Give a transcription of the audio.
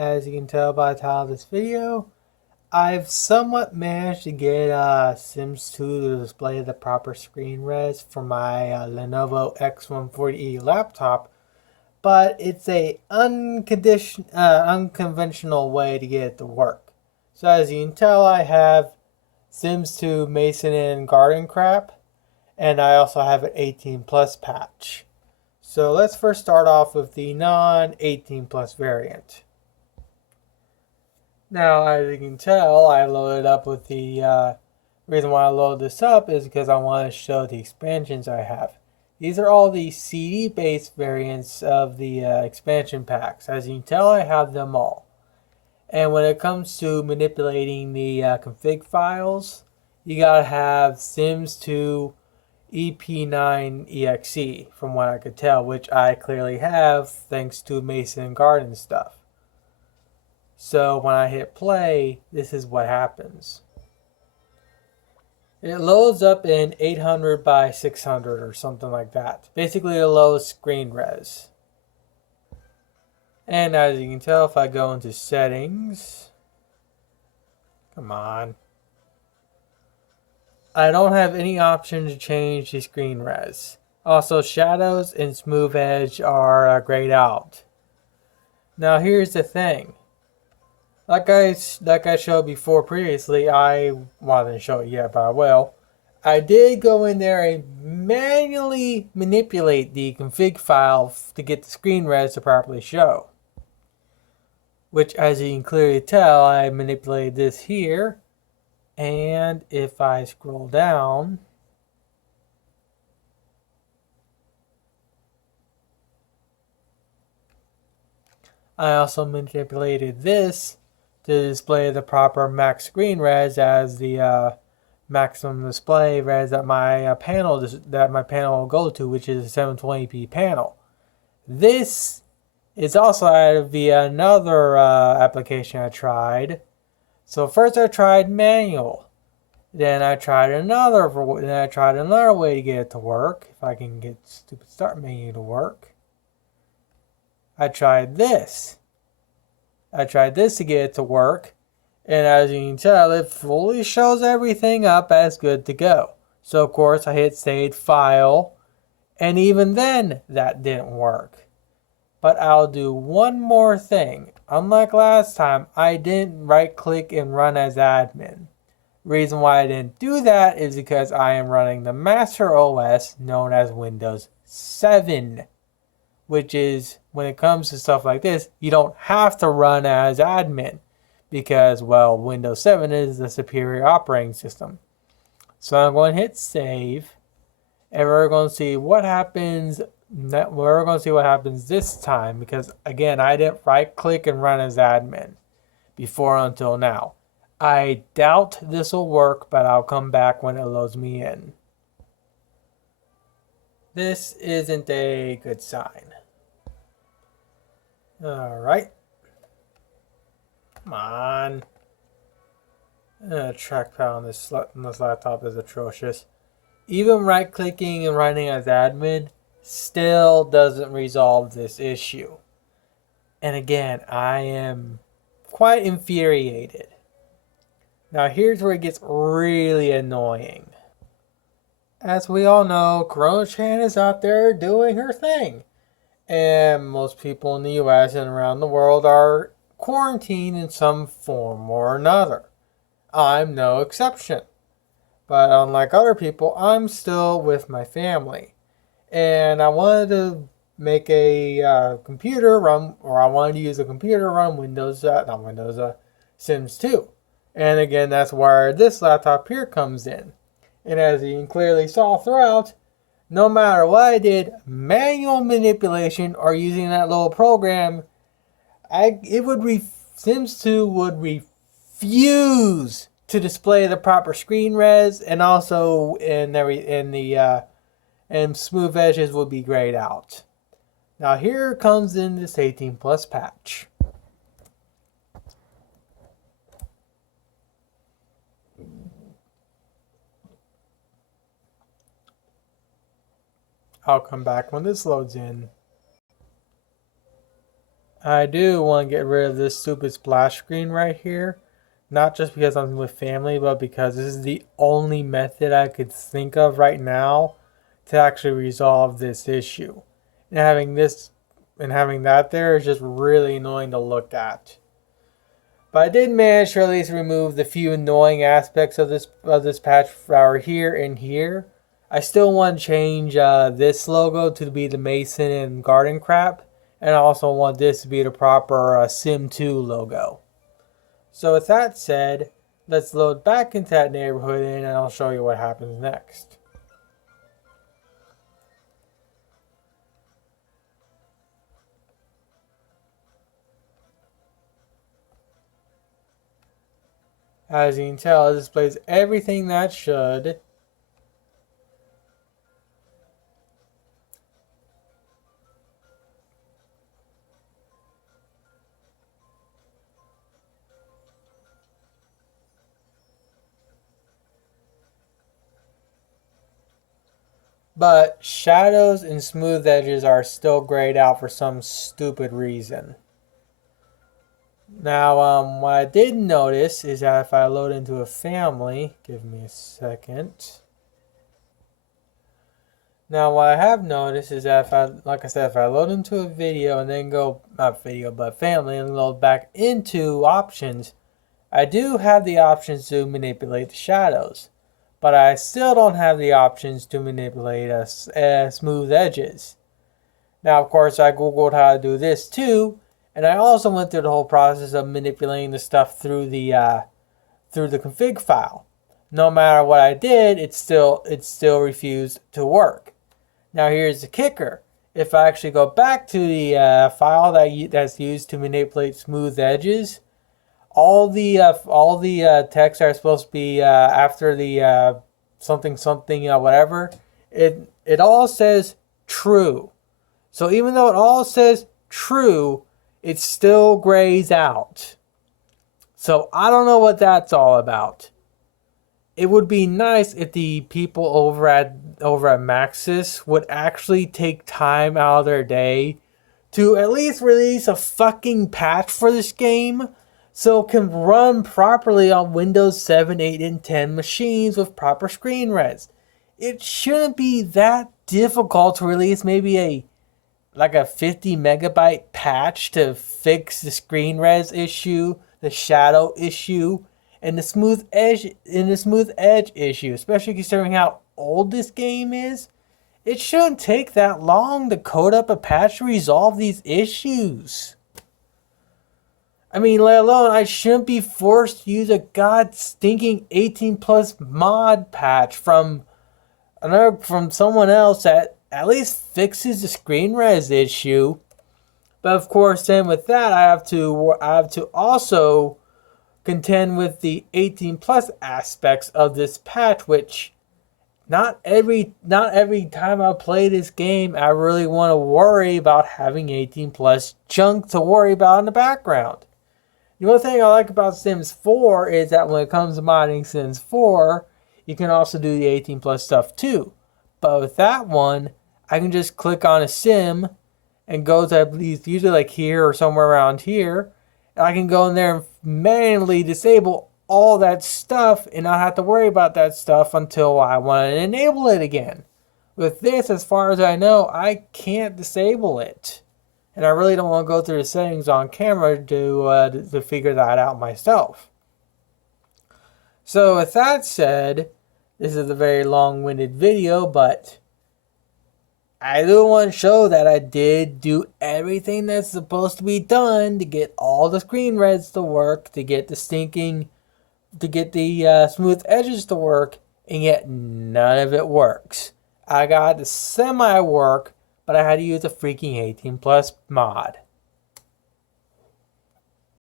As you can tell by the title of this video, I've somewhat managed to get Sims 2 to display the proper screen res for my Lenovo X140e laptop, but it's a unconventional way to get it to work. So as you can tell, I have Sims 2 Mason and Garden Crap, and I also have an 18 plus patch. So let's first start off with the non-18 plus variant. Now, as you can tell, I loaded up with the reason why I loaded this up is because I want to show the expansions I have. These are all the CD-based variants of the expansion packs. As you can tell, I have them all. And when it comes to manipulating the config files, you gotta have Sims 2 EP9EXE, from what I could tell, which I clearly have thanks to Mason and Garden stuff. So when I hit play, this is what happens. It loads up in 800 by 600 or something like that. Basically the lowest screen res. And as you can tell, if I go into settings, come on. I don't have any option to change the screen res. Also, shadows and smooth edge are grayed out. Now here's the thing. Like I showed before previously, well, I didn't show it yet, but I will. I did go in there and manually manipulate the config file to get the screen res to properly show. Which, as you can clearly tell, I manipulated this here. And if I scroll down, I also manipulated this to display the proper max screen res as the maximum display res that my panel will go to, which is a 720p panel. This is also added via another application I tried. So first I tried manual, then I tried another way to get it to work. If I can get stupid start menu to work. I tried this to get it to work, and as you can tell, it fully shows everything up as good to go. So of course I hit save file, and even then that didn't work. But I'll do one more thing. Unlike last time, I didn't right click and run as admin. Reason why I didn't do that is because I am running the master OS known as Windows 7. Which is, when it comes to stuff like this, you don't have to run as admin. Because, well, Windows 7 is the superior operating system. So I'm going to hit save. And we're going to see what happens. We're going to see what happens this time. Because, again, I didn't right click and run as admin before until now. I doubt this will work, but I'll come back when it loads me in. This isn't a good sign. Alright. Come on. Trackpad on this laptop is atrocious. Even right clicking and running as admin still doesn't resolve this issue. And again, I am quite infuriated. Now here's where it gets really annoying. As we all know, Corona Chan is out there doing her thing. And most people in the US and around the world are quarantined in some form or another. I'm no exception. But unlike other people, I'm still with my family. And I wanted to make a computer run, or I wanted to use a computer to run Sims 2. And again, that's where this laptop here comes in. And as you can clearly saw throughout, no matter what I did, manual manipulation or using that little program, Sims 2 would refuse to display the proper screen res, and also and smooth edges would be grayed out. Now here comes in this 18 plus patch. I'll come back when this loads in. I do want to get rid of this stupid splash screen right here. Not just because I'm with family, but because this is the only method I could think of right now to actually resolve this issue. And having that there is just really annoying to look at. But I did manage to at least remove the few annoying aspects of this patch flower here and here. I still want to change this logo to be the Mason and Garden crap. And I also want this to be the proper Sim 2 logo. So with that said, let's load back into that neighborhood and I'll show you what happens next. As you can tell, it displays everything that should. But shadows and smooth edges are still grayed out for some stupid reason. Now, what I did notice is that if I load into a family, give me a second. Now, what I have noticed is that if I load into a video and then go, not video, but family, and load back into options, I do have the options to manipulate the shadows, but I still don't have the options to manipulate smooth edges. Now, of course, I googled how to do this too, and I also went through the whole process of manipulating the stuff through the config file. No matter what I did, it still refused to work. Now, here's the kicker: if I actually go back to the file that's used to manipulate smooth edges, all the texts are supposed to be after the something whatever. It all says true. So even though it all says true, it still grays out. So I don't know what that's all about. It would be nice if the people over at Maxis would actually take time out of their day to at least release a fucking patch for this game so it can run properly on Windows 7, 8, and 10 machines with proper screen res. It shouldn't be that difficult to release maybe a 50 megabyte patch to fix the screen res issue, the shadow issue, and the smooth edge issue, especially considering how old this game is. It shouldn't take that long to code up a patch to resolve these issues. I mean, let alone I shouldn't be forced to use a god stinking 18 plus mod patch from someone else that at least fixes the screen res issue. But of course, then with that, I have to also contend with the 18 plus aspects of this patch, which not every time I play this game, I really want to worry about having 18 plus junk to worry about in the background. The only thing I like about Sims 4 is that when it comes to modding Sims 4, you can also do the 18 plus stuff too. But with that one, I can just click on a sim and go to, I believe, usually like here or somewhere around here. And I can go in there and manually disable all that stuff and not have to worry about that stuff until I want to enable it again. With this, as far as I know, I can't disable it. And I really don't want to go through the settings on camera to figure that out myself. So with that said, this is a very long-winded video, but I do want to show that I did do everything that's supposed to be done to get all the screen reds to work, to get the smooth edges to work, and yet none of it works. I got the semi-work, but I had to use a freaking 18 plus mod.